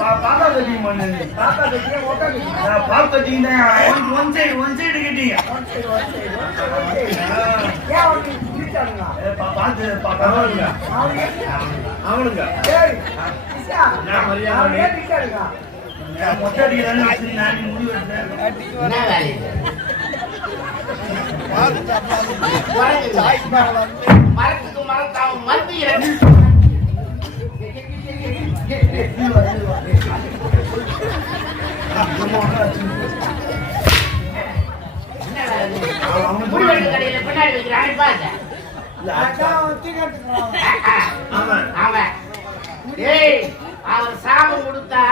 பாப்பா கட்டிங் பண்ணு பாப்பா கட்டிங் ஓட்டா கட்டிங் பாப்பா கட்டிங் தான் ஒன் சைடு கட்டிங் பாத்து பரவாயில்ல அவனுங்க மொட்டை அடிக்கிறான்னு நான் முடிவு மரத்துக்கு மரத்தாவும் மத்தியில் கடையில பின்னாடி வைக்கிறான் பாரு அவர் சாபம் கொடுத்தா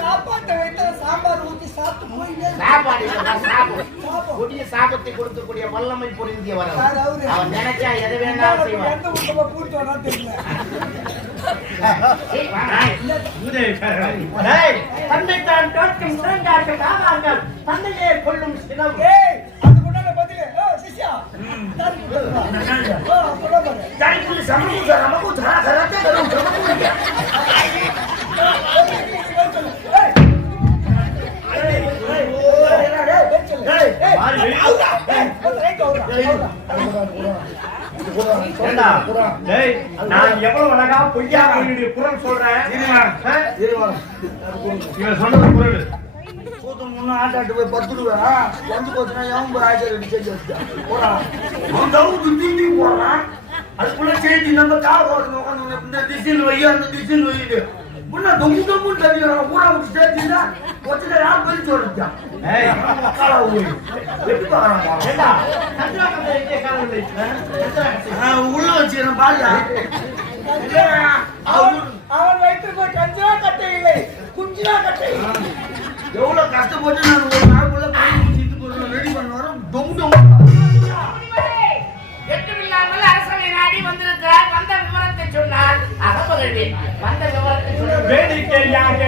சாப்பாட்டை வைத்தா சாம்பார் ஊத்தி சாப்பிட்டு போயிங்க சாப்பாடு சாபத்தை கொடுக்கக்கூடிய வல்லமை பொருந்தியவர் அவன் நினைச்சா எதை வேண்டாம் செய்வான். தன்னைத்தான் தோற்கும் சிறந்தார்கள் ஆவார்கள் தன்னையே கொள்ளும் சினம். நான் எவ்வளவு அழகா பொய்யா குரல் சொல்றேன். சொன்னது குரல் முன்ன ஆட்டாட்டு போய் 10 ரூபா வந்து போச்சுன்னா எவன் போய் ஆயிரம் செஞ்சு வச்சுட்டான் போறான். அதுக்குள்ள செய்தி நம்ம காப்பாடு இந்த திசையில் வை அந்த திசையில் வைட்டு முன்ன தொங்கு தொங்கு தெரியும் ஊரா சேர்த்தினா வச்சுட்டு யார் போய் சொல்லிட்டான் உள்ள வச்சுக்கிறேன் பாருங்க. அவன் வைத்திருக்க கஞ்சா கட்டை இல்லை குஞ்சா கட்டை. எவ்வளவு கஷ்டப்பட்டு நான் ஒரு நாளுக்குள்ள ரெடி பண்ண வரோம். எட்டுமில்லாமல் அரசவை நாடி வந்திருக்கிறார். வந்த விவரத்தை சொன்னால் அகமகிழ்வேன். வந்த விவரத்தை சொன்னால் வேடிக்கையாக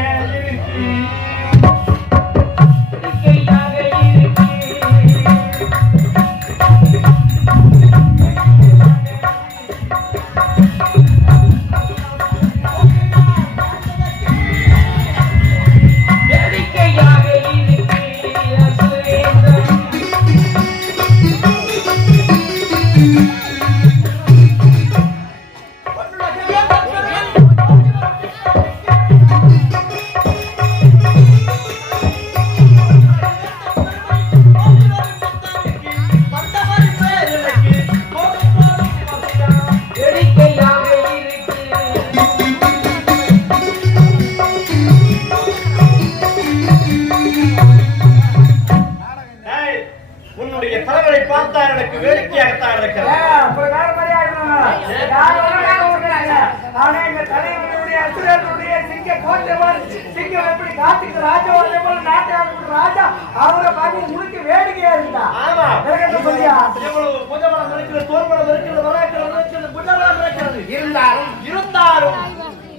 இருந்தாலும்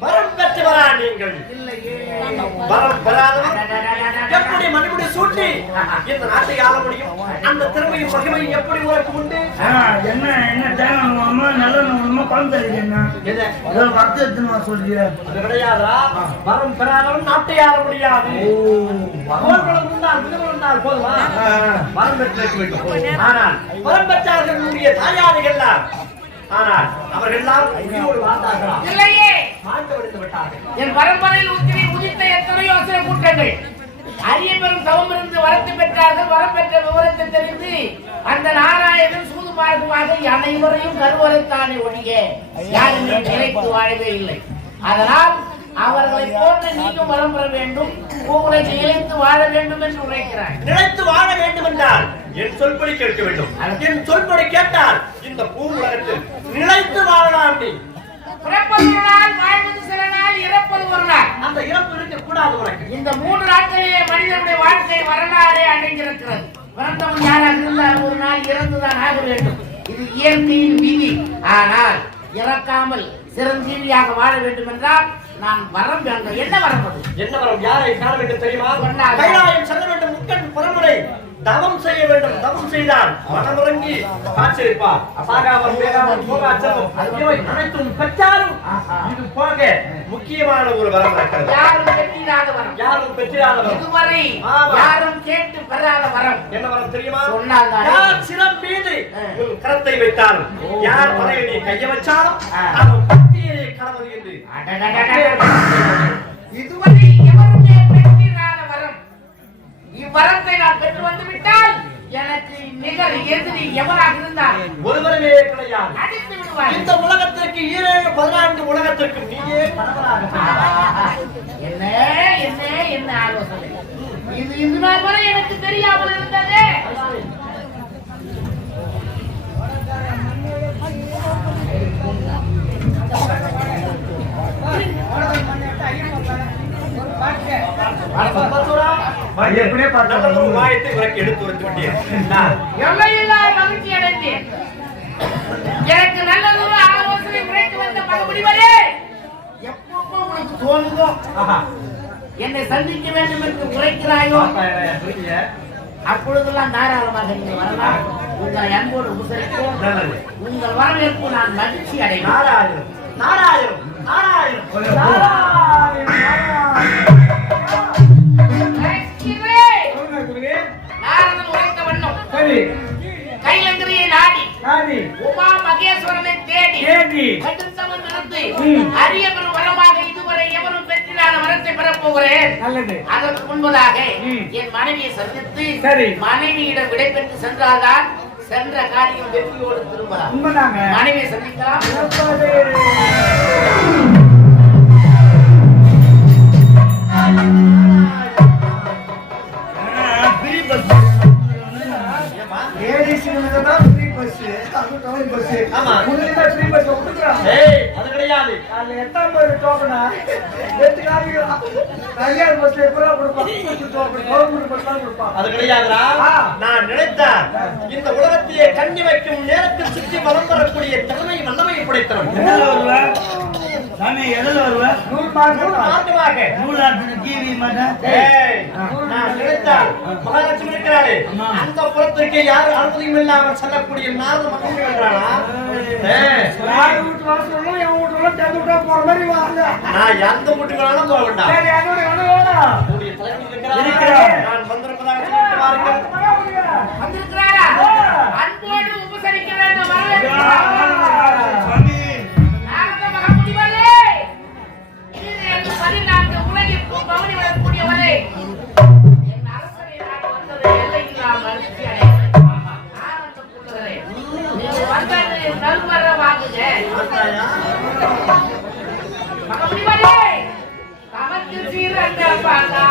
வரம் பெற்றவரா நீங்கள்? வரம் பெறாதவர் எப்படி மணிமுடி சூட்டி இந்த நாட்டை ஆள முடியும்? அந்த திறமையும் மகிமையும் எப்படி உனக்கு உண்டு? என்ன என்ன தேவை நல்ல பணம் தருவீங்க வருத்தமா சொல்றீங்க? அது கிடையாதா? வரம் பெறாதவன் நாட்டை ஆள முடியாது. போதுமா? வரம் பெற்று வேண்டும். ஆனால் வரம் பெற்றார்களுடைய தாயாரிகள் ஆனால் அவர்கள் உயிரோடு வாழ்ந்தார்களா? இல்லையே, மாண்டவெடுத்து விட்டார்கள். என் பரம்பரையில் உதித்த எத்தனையோ அசுர கூட்டங்கள் அரிய பெரும் தவம் இருந்து வரத்து பெற்றார்கள். வரம் பெற்ற விவரத்தை தெரிந்து அந்த நாராயணன் சூது பார்க்குமாக அனைவரையும் கருவறைத்தானே ஒழிய யாரும் நிலைத்து வாழவே இல்லை. அதனால் அவர்களை போன்ற நீயும் வரம் பெற வேண்டும், உங்களை நிலைத்து வாழ வேண்டும் என்று உரைக்கிறார். நிலைத்து வாழ வேண்டும் என்றால் என் சொல்படி கேட்க வேண்டும். என் சொல்படி கேட்டால் இந்த பூ உலகத்தில் நிலைத்து வாழலாம். பிறப்பது ஒரு நாள், வாழ்வது சில நாள், இறப்பது ஒரு நாள். அந்த இறப்பு இருக்க கூடாது உனக்கு. இந்த 3 நாட்களிலே மனிதனுடைய வாழ்க்கை வரலாறே அடங்கியிருக்கிறது. பிறந்தவன் யாராக இருந்தால் ஒரு நாள் இறந்துதான் ஆக வேண்டும். இது இயற்கையின் விதி. ஆனால் இறக்காமல் சிரஞ்சீவியாக வாழ வேண்டும் என்றால் நான் வரம் வேண்டும். என்ன வரப்பது? என்ன வரம்? யாரை காண வேண்டும் தெரியுமா? கைலாயம் செல்ல வேண்டும். முக்கன் பரம்பரை தவம் செய்ய வேண்டும். தவம் செய்தால் மனமுறங்கி காட்சியளிப்பார். அசாகாவல் வேகாவல் போகா செல்வம் இவை அனைத்தும் பெற்றாலும் இது போக முக்கியமான ஒரு வரம் இருக்கிறது. யாரும் பெற்றிராத வரம். யாரும் பெற்றிராத வரம். இதுவரை யாரும் கேட்டு பெறாத வரம். என்ன வரம் தெரியுமா? சொன்னாங்க. யார் சிரம் மீது உன் கரத்தை வைத்தாலும், யார் தலையில் நீ கையை வச்சாலும் அவன் பக்தியை கடவுள் என்று. இதுவரை எவருமே பெற்றிராத வரம். இவ்வரத்தை நான் பெற்று வந்து விட்டால் எனக்கு நிகர் எதிரி எவராக இருந்தால் ஒருவருமே கிடையாது. அடித்து விடுவார். இந்த உலகத்திற்கு 14 உலகத்திற்கு நீயே கடவுளாக. என்ன என்ன என்ன ஆலோசனை இது நாள் வரை எனக்கு தெரியாமல் இருந்ததே. மாயத்தை உனக்கு எடுத்து வந்து விட்டேன். எல்லையில்லா மகிழ்ச்சி அடைந்தேன். எனக்கு நல்லதொரு ஆலோசனை உரைத்து வந்த மறுபடிவரே எப்பப்போ உனக்கு தோணுதோ என்னை சந்திக்க வேண்டும் என்று உரைக்கிறாயோ அப்பொழுதெல்லாம் தாராளமாக நீங்கள் வரலாம். உங்கள் அன்போடு உபசரிப்போம். உங்கள் வரவேற்பு நான் மகிழ்ச்சி அடைவேன். நாராயணம் நாராயணம் நாராயணம் நாரதன் உரைத்த வண்ணம் கைலங்கிரியை நாடி உமா மகேஸ்வரனை தேடி கடுத்தவன் நடந்து அரிய பெரும் வரமாக இதுவரை எவரும் பெற்றிராத வரத்தை பெறப் போகிறேன். அதற்கு முன்பதாக என் மனைவியை சந்தித்து மனைவியிடம் விடைபெற்று சென்றால்தான் சென்ற காரியம் வெற்றியோடு திரும்பலாம். மனைவியை சந்திக்கலாம். நான் நினைத்தேன் இந்த உலகத்திலே கண்ணி வைக்கும் நேரத்தில் சுற்றி வலம் வரக்கூடிய திறமை வல்லமையை படைத்தவன். மகாலட்சுமி இருக்கிறாரு. அந்த புறத்திற்கு யாரு அனுமதியும் இல்லாமல் செல்லக்கூடிய நாரத மகன் என்றானா? நான் எந்த வீட்டுக்கு போக வேண்டாம். நான் வந்திருப்பதாக சொல்லிட்டு வாருங்கள். அன்போடு உபசரிக்க வேண்டும். உலகிற்கும் பவனி வரக்கூடியவரே என் அரசரை நாடு வந்தது எல்லையில்லா மகிழ்ச்சி அடைகிறேன். ஆனந்தம் கொள்கிறேன். நீங்கள் வந்தது நல்வரவாகுக. மகமுடிவரே தமக்கு சீரந்த பாதா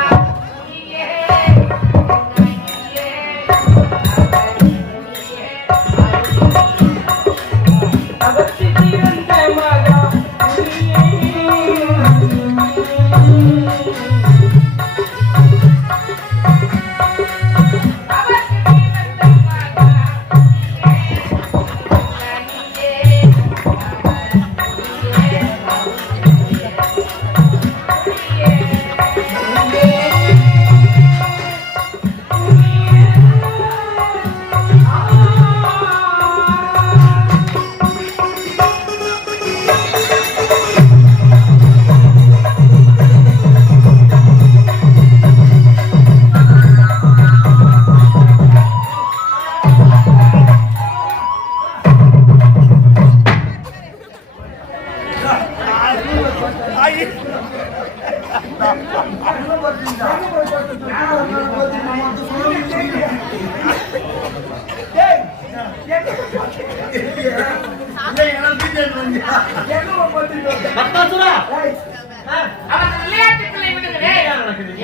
விளையாட்டுக்களை விடுகிறேன்.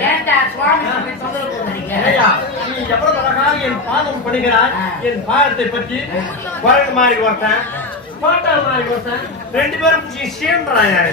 ஏண்டா சுவாமி எவ்வளவு அழகாக என் பாதம் படுகிறார். என் பாதத்தை பற்றி குரங்கு மாறி ஒருத்தன், பாட்டா மாறி ஒருத்தன், 2 பேரும் சீண்டினார்.